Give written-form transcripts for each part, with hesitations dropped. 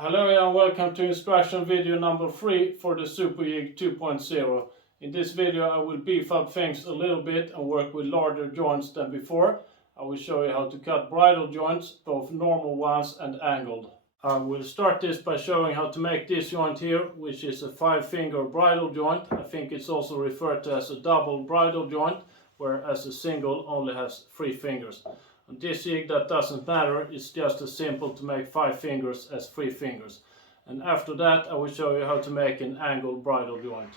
Hello and welcome to instruction video number 3 for the Superjig 2.0. In this video I will beef up things a little bit and work with larger joints than before. I will show you how to cut bridle joints, both normal ones and angled. I will start this by showing how to make this joint here, which is a 5-finger bridle joint. I think it's also referred to as a double bridle joint, whereas a single only has 3 fingers. On this jig that doesn't matter, it's just as simple to make 5 fingers as 3 fingers. And after that I will show you how to make an angled bridle joint.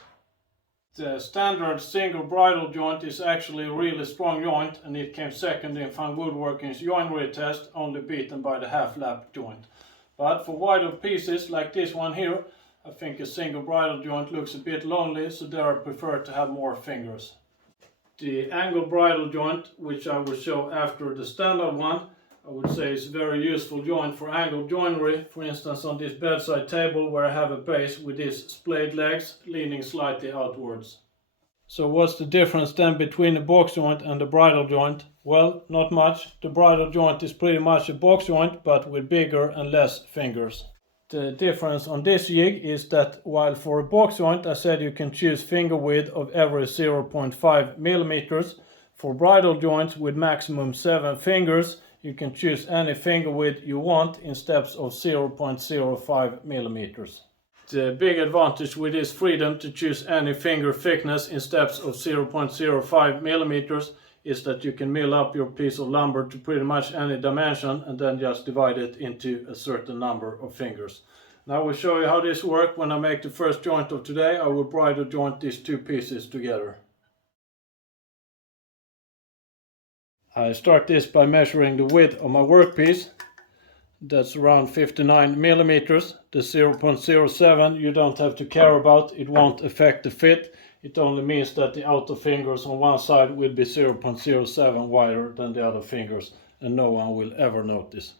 The standard single bridle joint is actually a really strong joint, and it came second in Fine Woodworking's joinery test, only beaten by the half lap joint. But for wider pieces like this one here, I think a single bridle joint looks a bit lonely, so there I prefer to have more fingers. The angled bridle joint, which I will show after the standard one, I would say is a very useful joint for angled joinery. For instance, on this bedside table where I have a base with these splayed legs leaning slightly outwards. So what's the difference then between the box joint and the bridle joint? Well, not much. The bridle joint is pretty much a box joint, but with bigger and less fingers. The difference on this jig is that while for a box joint I said you can choose finger width of every 0.5 millimeters, for bridle joints with maximum 7 fingers you can choose any finger width you want in steps of 0.05 millimeters. The big advantage with this freedom to choose any finger thickness in steps of 0.05 millimeters is that you can mill up your piece of lumber to pretty much any dimension and then just divide it into a certain number of fingers. Now I will show you how this works when I make the first joint of today. I will bridle joint these two pieces together. I start this by measuring the width of my workpiece. That's around 59 millimeters. The 0.07 you don't have to care about, it won't affect the fit. It only means that the outer fingers on one side will be 0.07 wider than the other fingers, and no one will ever notice.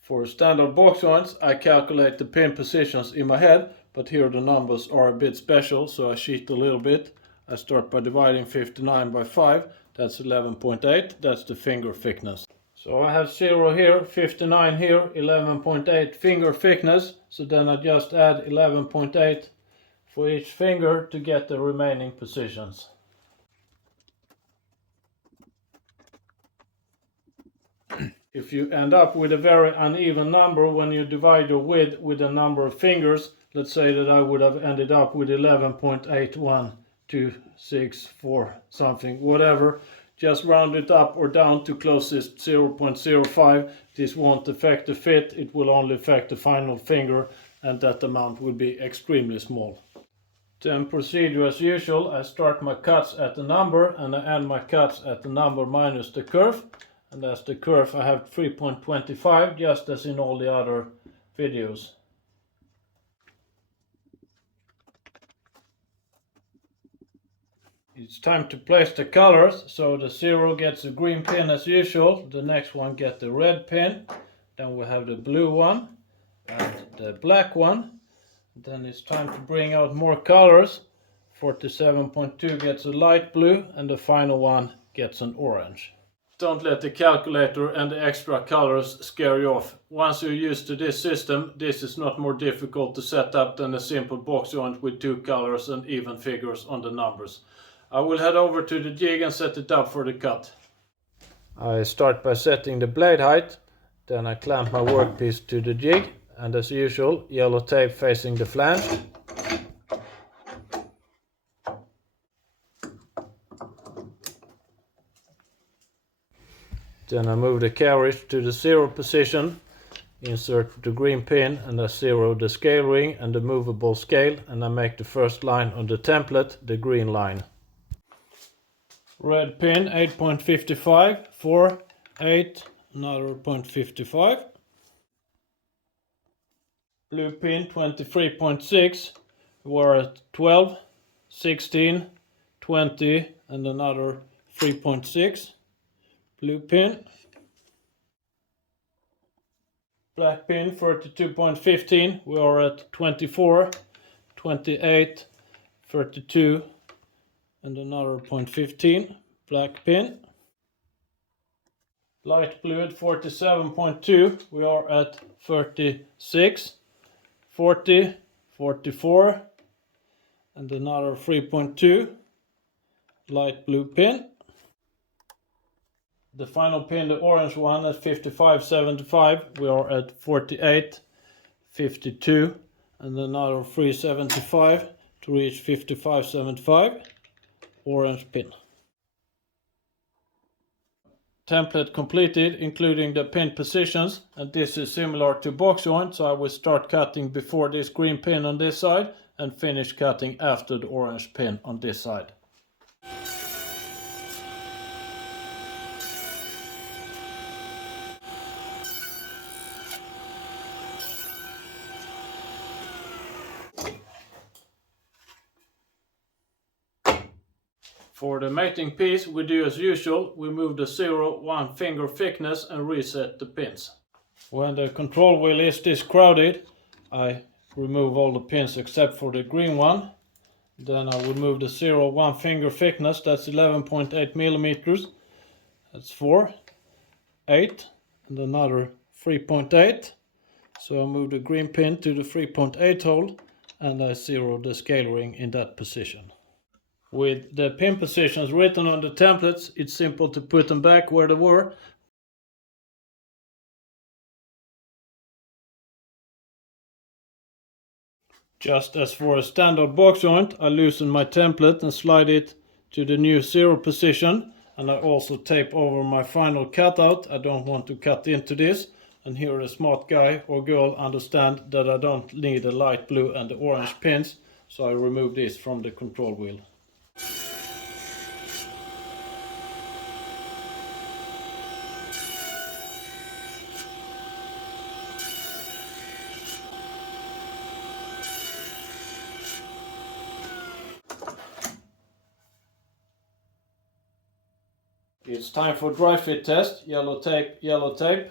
For standard box joints I calculate the pin positions in my head, but here the numbers are a bit special, so I cheat a little bit. I start by dividing 59 by 5, that's 11.8, that's the finger thickness. So I have 0 here, 59 here, 11.8 finger thickness, so then I just add 11.8 for each finger to get the remaining positions. If you end up with a very uneven number when you divide your width with the number of fingers, let's say that I would have ended up with 11.81264 something, whatever, just round it up or down to closest 0.05. This won't affect the fit, it will only affect the final finger, and that amount will be extremely small. Then procedure as usual, I start my cuts at the number and I end my cuts at the number minus the curve. And as the curve I have 3.25, just as in all the other videos. It's time to place the colors, so the 0 gets a green pin as usual, the next one gets the red pin, then we have the blue one and the black one. Then it's time to bring out more colors. 47.2 gets a light blue and the final one gets an orange. Don't let the calculator and the extra colors scare you off. Once you're used to this system, this is not more difficult to set up than a simple box joint with 2 colors and even figures on the numbers. I will head over to the jig and set it up for the cut. I start by setting the blade height, then I clamp my workpiece to the jig, and as usual, yellow tape facing the flange. Then I move the carriage to the 0 position, insert the green pin and I 0 the scale ring and the movable scale, and I make the first line on the template the green line. Red pin 8.55, 4, 8, another 0.55. Blue pin 23.6, we're at 12, 16, 20 and another 3.6. Blue pin. Black pin 32.15, we are at 24, 28, 32 and another 0.15. Black pin. Light blue at 47.2, we are at 36. 40, 44, and another 3.2 light blue pin. The final pin, the orange one, at 55.75, we are at 48.52, and another 3.75 to reach 55.75, orange pin. Template completed, including the pin positions, and this is similar to box joint, so I will start cutting before this green pin on this side and finish cutting after the orange pin on this side. For the mating piece, we do as usual, we move the 0-1 finger thickness and reset the pins. When the control wheel is this crowded, I remove all the pins except for the green one. Then I will move the 0-1 finger thickness, that's 11.8 millimeters. That's 4, 8, and another 3.8. So I move the green pin to the 3.8 hole and I zero the scale ring in that position. With the pin positions written on the templates, it's simple to put them back where they were. Just as for a standard box joint, I loosen my template and slide it to the new 0 position, and I also tape over my final cutout. I don't want to cut into this, and here a smart guy or girl understand that I don't need the light blue and the orange pins, so I remove this from the control wheel. It's time for dry fit test. Yellow tape, yellow tape.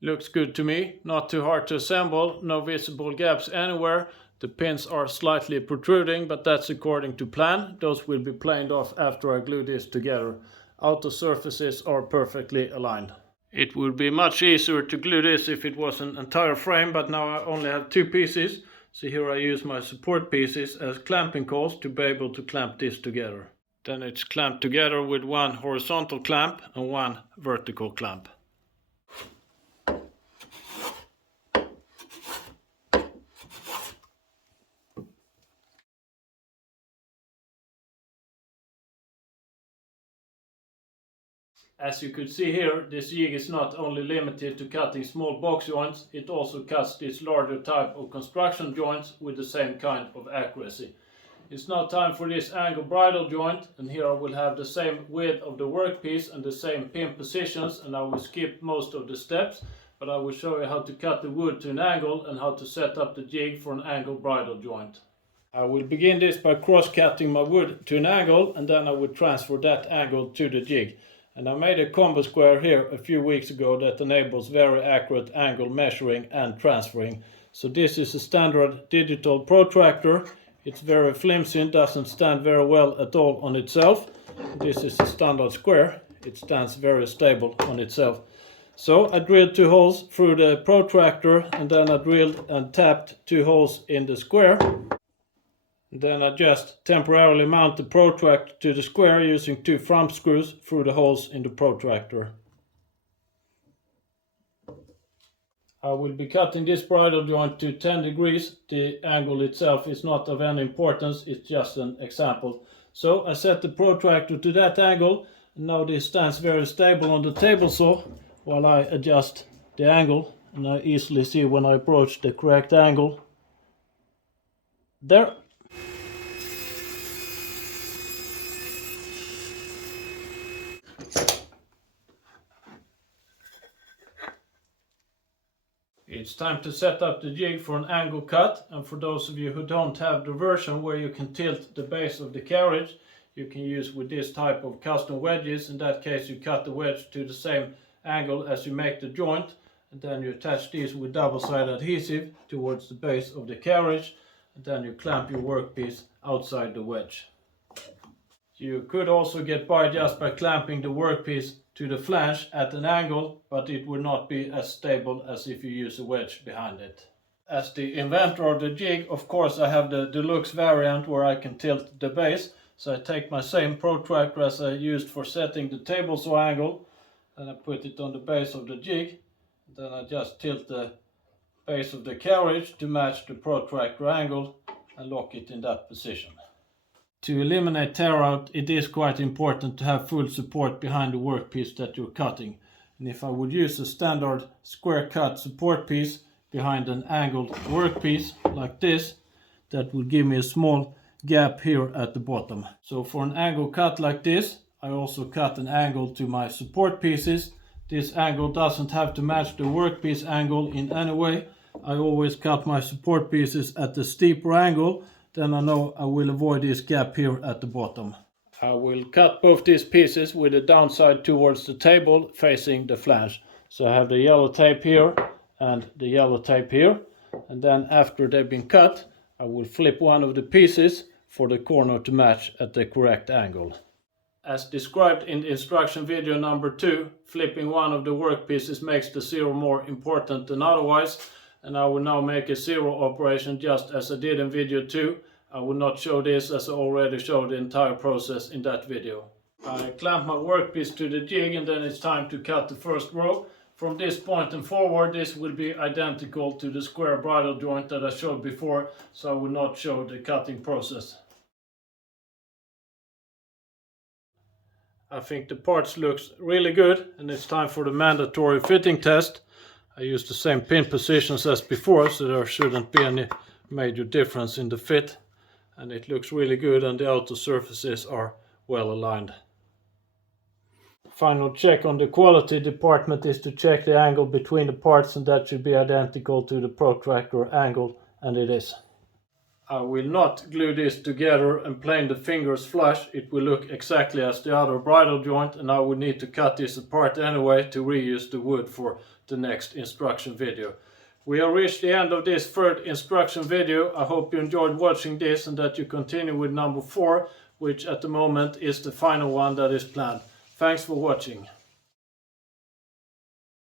Looks good to me, not too hard to assemble, no visible gaps anywhere. The pins are slightly protruding, but that's according to plan. Those will be planed off after I glue this together. Outer surfaces are perfectly aligned. It would be much easier to glue this if it was an entire frame, but now I only have 2 pieces. So here I use my support pieces as clamping coils to be able to clamp this together. Then it's clamped together with 1 horizontal clamp and 1 vertical clamp. As you could see here, this jig is not only limited to cutting small box joints, it also cuts this larger type of construction joints with the same kind of accuracy. It's now time for this angle bridle joint, and here I will have the same width of the workpiece and the same pin positions, and I will skip most of the steps, but I will show you how to cut the wood to an angle and how to set up the jig for an angle bridle joint. I will begin this by cross-cutting my wood to an angle, and then I will transfer that angle to the jig. And I made a combo square here a few weeks ago that enables very accurate angle measuring and transferring. So this is a standard digital protractor. It's very flimsy and doesn't stand very well at all on itself. This is a standard square. It stands very stable on itself. So I drilled 2 holes through the protractor, and then I drilled and tapped 2 holes in the square. Then I just temporarily mount the protractor to the square using 2 thumb screws through the holes in the protractor. I will be cutting this bridle joint to 10 degrees. The angle itself is not of any importance, it's just an example. So I set the protractor to that angle, and now this stands very stable on the table saw while I adjust the angle, and I easily see when I approach the correct angle. There. It's time to set up the jig for an angle cut, and for those of you who don't have the version where you can tilt the base of the carriage, you can use with this type of custom wedges. In that case you cut the wedge to the same angle as you make the joint, and then you attach these with double-sided adhesive towards the base of the carriage, and then you clamp your workpiece outside the wedge. You could also get by just by clamping the workpiece to the flange at an angle, but it would not be as stable as if you use a wedge behind it. As the inventor of the jig, of course I have the deluxe variant where I can tilt the base. So I take my same protractor as I used for setting the table saw angle, and I put it on the base of the jig. Then I just tilt the base of the carriage to match the protractor angle and lock it in that position. To eliminate tear out, it is quite important to have full support behind the workpiece that you're cutting. And if I would use a standard square cut support piece behind an angled workpiece like this, that will give me a small gap here at the bottom. So for an angle cut like this, I also cut an angle to my support pieces. This angle doesn't have to match the workpiece angle in any way. I always cut my support pieces at the steeper angle, then I know I will avoid this gap here at the bottom. I will cut both these pieces with the downside towards the table facing the flange. So I have the yellow tape here and the yellow tape here, and then after they've been cut, I will flip one of the pieces for the corner to match at the correct angle. As described in the instruction video number 2, flipping one of the workpieces makes the zero more important than otherwise, and I will now make a zero operation just as I did in video 2. I will not show this as I already showed the entire process in that video. I clamp my workpiece to the jig and then it's time to cut the first row. From this point and forward, this will be identical to the square bridle joint that I showed before, so I will not show the cutting process. I think the parts looks really good and it's time for the mandatory fitting test. I used the same pin positions as before, so there shouldn't be any major difference in the fit. And it looks really good and the outer surfaces are well aligned. Final check on the quality department is to check the angle between the parts, and that should be identical to the protractor angle, and it is. I will not glue this together and plane the fingers flush. It will look exactly as the other bridle joint, and I will need to cut this apart anyway to reuse the wood for the next instruction video. We have reached the end of this third instruction video. I hope you enjoyed watching this and that you continue with number 4, which at the moment is the final one that is planned. Thanks for watching.